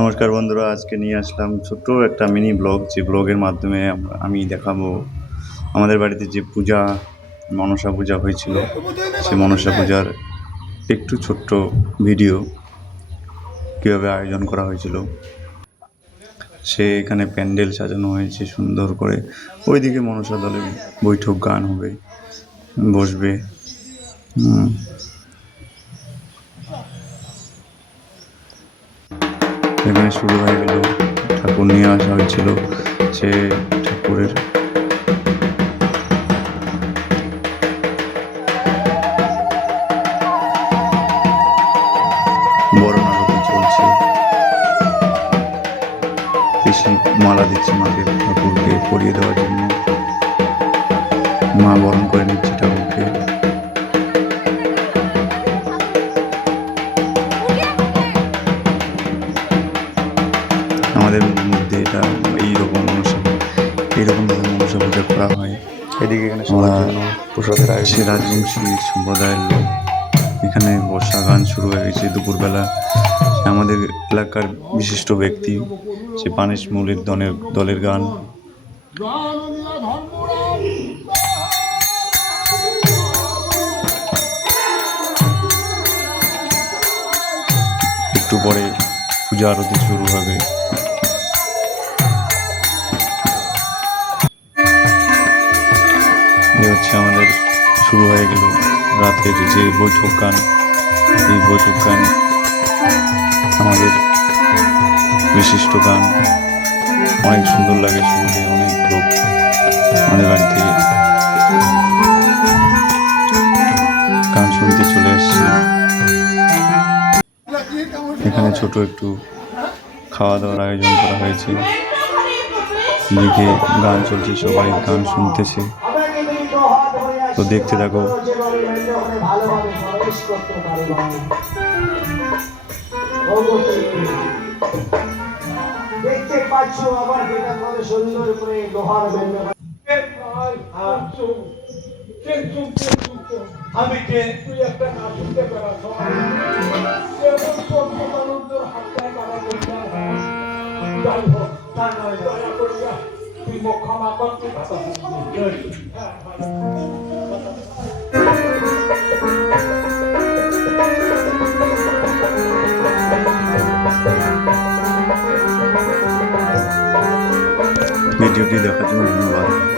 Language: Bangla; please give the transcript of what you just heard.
নমস্কার বন্ধুরা, আজকে নিয়ে আসলাম ছোট্ট একটা মিনি ব্লগ। যে ব্লগের মাধ্যমে আমি দেখাবো আমাদের বাড়িতে যে পূজা, মনসা পূজা হয়েছিল, সেই মনসা পূজার একটু ছোট্ট ভিডিও, কীভাবে আয়োজন করা হয়েছিল। এখানে প্যান্ডেল সাজানো হয়েছে সুন্দর করে। ওইদিকে মনসা দলের বৈঠক, গান হবে, বসবে। এখানে শুরু হয়ে গেল, ঠাকুর নিয়ে আসা হয়েছিল। সে ঠাকুরের বরণ আরতি চলছে। পিসি মালা দিচ্ছে মাকে, ঠাকুরকে পরিয়ে দেওয়ার জন্য। মা বরণ করে নিচ্ছে ঠাকুরকে। আমাদের মধ্যে এটা এইরকমভাবে মনসা পূজা করা হয়। এদিকে এখানে সবার জন্য প্রসাদের সে রাজবংশী সম্প্রদায়ের লোক। এখানে বর্ষা গান শুরু হয়ে গেছে দুপুরবেলা। আমাদের এলাকার বিশিষ্ট ব্যক্তি, সে পানেশ মৌলির দলের গান। একটু পরে পূজা আরতি শুরু হবে। হচ্ছে আমাদের শুরু হয়ে গেল রাতের যে বৈঠক গান। এই বৈঠক গান আমাদের বিশিষ্ট গান, অনেক সুন্দর লাগে শুনতে। অনেক লোক আমাদের বাড়ি থেকে গান শুনতে চলে এসছে। এখানে ছোট একটু খাওয়া দাওয়ার আয়োজন করা হয়েছে। দিকে গান চলছে, সবাই গান শুনতেছে। তো দেখতে থাকো। দেখতে পাচ্ছ আবার যেটা করে সুন্দর করে লোহার আমি কে তুই একটা নাচ দিতে পারা যাই হোক তা নয়, দয়া করিয়া তুই মুখ ক্ষমা করতে ভিডিওটি দেখার জন্য ধন্যবাদ।